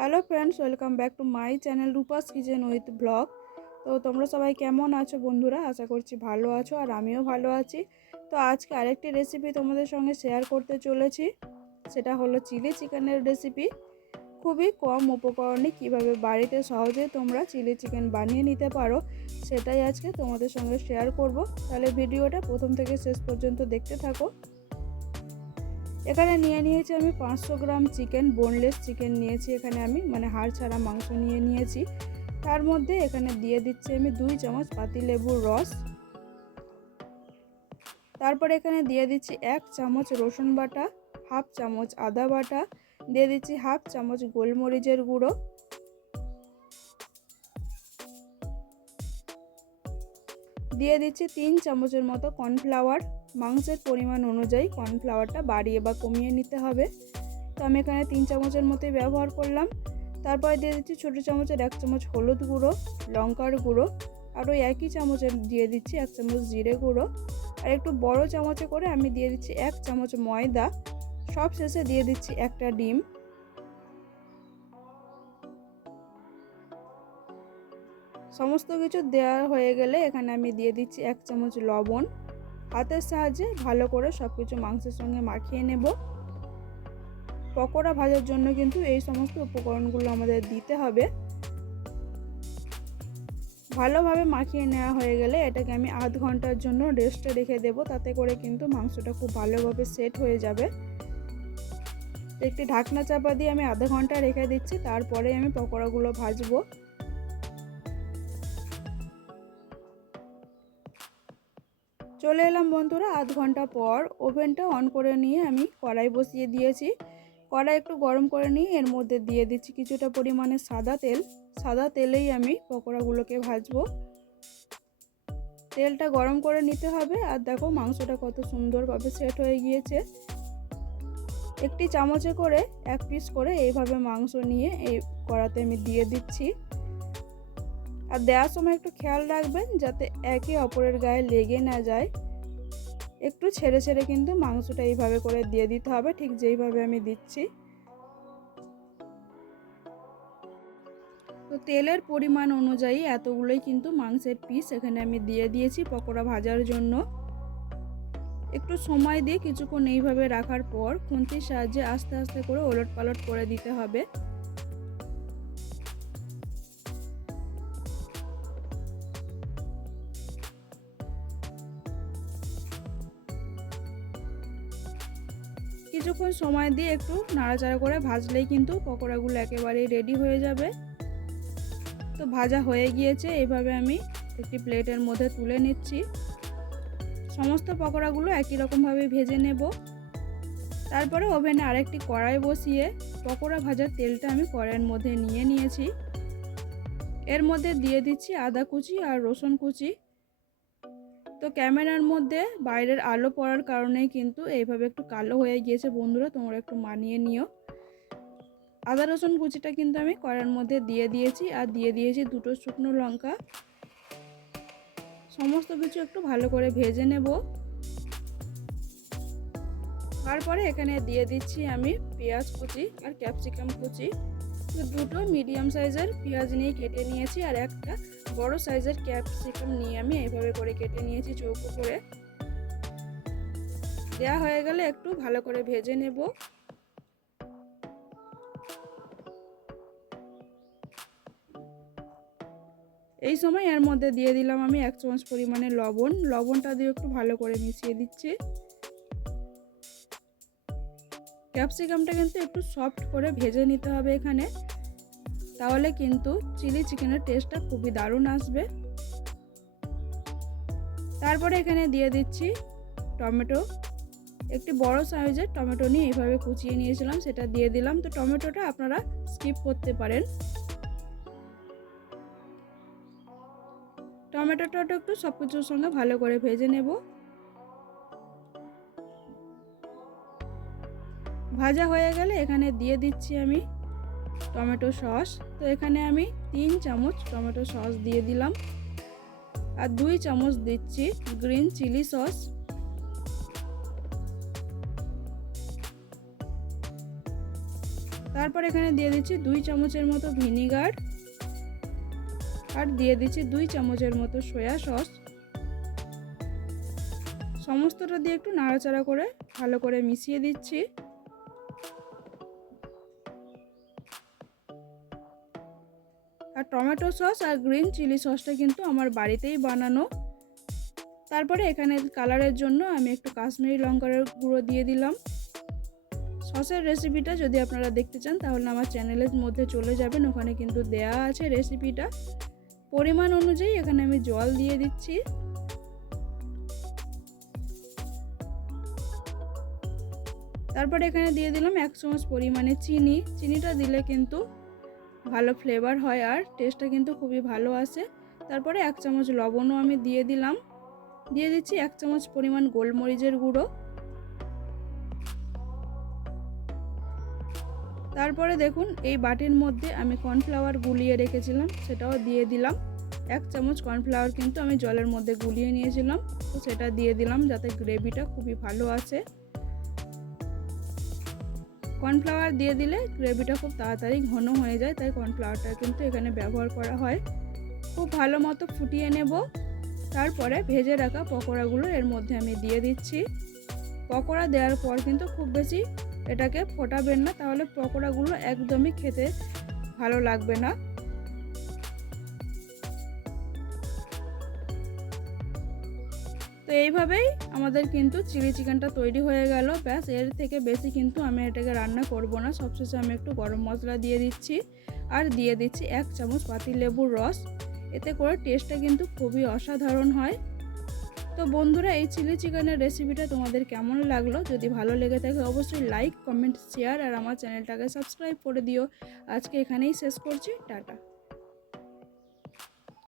Hello friends, welcome back to my channel Rupa's kitchen with vlog. তো তোমরা সবাই কেমন আছো বন্ধুরা? আশা করছি ভালো আছো আর আমিও ভালো আছি। তো আজকে আরেকটি রেসিপি তোমাদের সঙ্গে শেয়ার করতে চলেছি। সেটা হলো চিলি চিকেনের রেসিপি খুবই কম উপকরণে কীভাবে বাড়িতে সহজে তোমরা চিলি চিকেন বানিয়ে নিতে পারো, সেটাই আজকে তোমাদের সঙ্গে শেয়ার করব। তাহলে ভিডিওটা প্রথম থেকে শেষ পর্যন্ত দেখতে থাকো। এখানে নিয়ে নিয়েছি আমি পাঁচশো গ্রাম চিকেন বোনলেস চিকেন নিয়েছি এখানে আমি মানে হাড় ছাড়া মাংস নিয়ে নিয়েছি। তার মধ্যে এখানে দিয়ে দিচ্ছি আমি দুই চামচ পাতিলেবুর রস। তারপর এখানে দিয়ে দিচ্ছি এক চামচ রসুন বাটা, হাফ চামচ আদা বাটা, দিয়ে দিচ্ছি হাফ চামচ গোলমরিচের গুঁড়ো। দিয়ে দিচ্ছি তিন চামচের মতো কর্নফ্লাওয়ার। মাংসের পরিমাণ অনুযায়ী কর্নফ্লাওয়ারটা বাড়িয়ে বা কমিয়ে নিতে হবে। তো আমি এখানে তিন চামচের মতোই ব্যবহার করলাম। তারপরে দিয়ে দিচ্ছি ছোটো চামচের এক চামচ হলুদ গুঁড়ো, লঙ্কার গুঁড়ো আর ওই একই চামচের দিয়ে দিচ্ছি এক চামচ জিরে গুঁড়ো। আর একটু বড় চামচে করে আমি দিয়ে দিচ্ছি এক চামচ ময়দা। সব শেষে দিয়ে দিচ্ছি একটা ডিম। সমস্ত কিছু দেওয়া হয়ে গেলে এখানে আমি দিয়ে দিচ্ছি এক চামচ লবণ। হাতের সাহায্যে ভালো করে সব কিছু মাংসের সঙ্গে মাখিয়ে নেব। পকোড়া ভাজার জন্য কিন্তু এই সমস্ত উপকরণগুলো আমাদের দিতে হবে। ভালোভাবে মাখিয়ে নেওয়া হয়ে গেলে এটাকে আমি আধ ঘণ্টার জন্য রেস্টে রেখে দেব। তাতে করে কিন্তু মাংসটা খুব ভালোভাবে সেট হয়ে যাবে। একটি ঢাকনা চাপা দিয়ে আমি আধা ঘণ্টা রেখে দিচ্ছি। তারপরে আমি পকোড়াগুলো ভাজবো। চলে এলাম বন্ধুরা আধ ঘণ্টা পর। ওভেনটা অন করে নিয়ে আমি কড়াই বসিয়ে দিয়েছি। কড়াই একটু গরম করে নিয়ে এর মধ্যে দিয়ে দিচ্ছি কিছুটা পরিমাণে সাদা তেল। সাদা তেলেই আমি পকোড়াগুলোকে ভাজবো। তেলটা গরম করে নিতে হবে আর দেখো মাংসটা কত সুন্দরভাবে সেট হয়ে গিয়েছে। একটি চামচে করে এক পিস করে এইভাবে মাংস নিয়ে এই কড়াতে আমি দিয়ে দিচ্ছি। আর দেওয়ার সময় একটু খেয়াল রাখবেন যাতে একে অপরের গায়ে লেগে না যায়। একটু ছেড়ে ছেড়ে কিন্তু মাংসটা এইভাবে করে দিয়ে দিতে হবে, ঠিক যেইভাবে আমি দিচ্ছি। তো তেলের পরিমাণ অনুযায়ী এতগুলোই কিন্তু মাংসের পিস এখানে আমি দিয়ে দিয়েছি পকোড়া ভাজার জন্য। একটু সময় দিয়ে কিছুক্ষণ এইভাবে রাখার পর খুন্তির সাহায্যে আস্তে আস্তে করে ওলট পালট করে দিতে হবে। কিছুক্ষণ সময় দিয়ে একটু নাড়াচাড়া করে ভাজলেই কিন্তু পকোড়াগুলো একেবারেই রেডি হয়ে যাবে। তো ভাজা হয়ে গিয়েছে এইভাবে আমি একটি প্লেটের মধ্যে তুলে নিচ্ছি। সমস্ত পকোড়াগুলো একই রকমভাবে ভেজে নেব। তারপরে ওভেনে আরেকটি কড়াই বসিয়ে পকোড়া ভাজার তেলটা আমি কড়াইয়ের মধ্যে নিয়ে নিয়েছি। এর মধ্যে দিয়ে দিচ্ছি আদা কুচি আর রসুন কুচি। তো ক্যামেরার মধ্যে বাইরের আলো পড়ার কারণে কিন্তু এইভাবে একটু কালো হয়ে গিয়েছে বন্ধুরা, তোমরা একটু মানিয়ে নিও। আদা, রসুন কুচিটা কিন্তু আমি কড়ার মধ্যে দিয়ে দিয়েছি, আর দিয়ে দিয়েছি দুটো শুকনো লঙ্কা। সমস্ত কিছু একটু ভালো করে ভেজে নেব। তারপরে এখানে দিয়ে দিচ্ছি আমি পেঁয়াজ কুচি আর ক্যাপসিকাম কুচি। দুটো মিডিয়াম সাইজের পেঁয়াজ নিয়ে কেটে নিয়েছি আর একটা বড় সাইজের ক্যাপসিকাম নিয়ে আমি এইভাবে করে কেটে নিয়েছি চৌকো করে। দেওয়া হয়ে গেলে একটু ভালো করে ভেজে নেব। এই সময় এর মধ্যে দিয়ে দিলাম আমি এক চামচ পরিমাণে লবণ। লবণটা দিয়ে একটু ভালো করে মিশিয়ে দিচ্ছি। ক্যাপসিকামটা কিন্তু একটু সফট করে ভেজে নিতে হবে এখানে। তাহলে কিন্তু চিলি চিকেনের টেস্টটা খুবই দারুণ আসবে। তারপরে এখানে দিয়ে দিচ্ছি টমেটো। একটি বড় সাইজের টমেটো নিয়ে এইভাবে কুচিয়ে নিয়েছিলাম, সেটা দিয়ে দিলাম। তো টমেটোটা আপনারা স্কিপ করতে পারেন। টমেটোটা একটু সব কিছুর সঙ্গে ভালো করে ভেজে নেব। ভাজা হয়ে গেলে এখানে দিয়ে দিচ্ছি আমি টমেটো সস। তো এখানে আমি তিন চামচ টমেটো সস দিয়ে দিলাম আর দুই চামচ দিচ্ছি গ্রিন চিলি সস। তার তারপর এখানে দিয়ে দিচ্ছি দুই চামচের মতো ভিনিগার আর দিয়ে দিচ্ছি দুই চামচের মতো সয়া সস। সমস্তটা দিয়ে একটু নাড়াচাড়া করে ভালো করে মিশিয়ে দিচ্ছি। আর টমেটো সস আর গ্রিন চিলি সসটা কিন্তু আমার বাড়িতেই বানানো। তারপরে এখানে কালারের জন্য আমি একটু কাশ্মীরি লঙ্কার গুঁড়ো দিয়ে দিলাম। সসের রেসিপিটা যদি আপনারা দেখতে চান, তাহলে আমার চ্যানেলের মধ্যে চলে যাবেন। ওখানে কিন্তু দেয়া আছে রেসিপিটা। পরিমাণ অনুযায়ী এখানে আমি জল দিয়ে দিচ্ছি। তারপরে এখানে দিয়ে দিলাম এক চামচ পরিমাণে চিনি। চিনিটা দিলে কিন্তু ভালো ফ্লেভার হয় আর টেস্টটা কিন্তু খুবই ভালো আসে। তারপরে এক চামচ লবণও আমি দিয়ে দিলাম। দিয়ে দিচ্ছি এক চামচ পরিমাণ গোলমরিচের গুঁড়ো। তারপরে দেখুন, এই বাটির মধ্যে আমি কর্নফ্লাওয়ার গুলিয়ে রেখেছিলাম, সেটাও দিয়ে দিলাম। এক চামচ কর্নফ্লাওয়ার কিন্তু আমি জলের মধ্যে গুলিয়ে নিয়েছিলাম, তো সেটা দিয়ে দিলাম যাতে গ্রেভিটা খুবই ভালো আসে। কর্নফ্লাওয়ার দিয়ে দিলে গ্রেভিটা খুব তাড়াতাড়ি ঘন হয়ে যায়, তাই কর্নফ্লাওয়ারটা কিন্তু এখানে ব্যবহার করা হয়। খুব ভালো মতো ফুটিয়ে নেব। তারপরে ভেজে রাখা পকোড়াগুলো এর মধ্যে আমি দিয়ে দিচ্ছি। পকোড়া দেওয়ার পর কিন্তু খুব বেশি এটাকে ফোটাবেন না, তাহলে পকোড়াগুলো একদমই খেতে ভালো লাগবে না। তো এইভাবেই আমাদের কিন্তু চিলি চিকেনটা তৈরি হয়ে গেল। ব্যাস, এর থেকে বেশি কিন্তু আমি এটাকে রান্না করব না। সবশেষে আমি একটু গরম মশলা দিয়ে দিচ্ছি আর দিয়ে দিচ্ছি এক চামচ পাতি লেবুর রস। এতে করে টেস্টটা কিন্তু খুবই অসাধারণ হয়। তো বন্ধুরা, এই চিলি চিকেনের রেসিপিটা তোমাদের কেমন লাগল? যদি ভালো লেগে থাকে, অবশ্যই লাইক কমেন্ট শেয়ার আর আমার চ্যানেলটাকে সাবস্ক্রাইব করে দিও। আজকে এখানেই শেষ করছি। টাটা।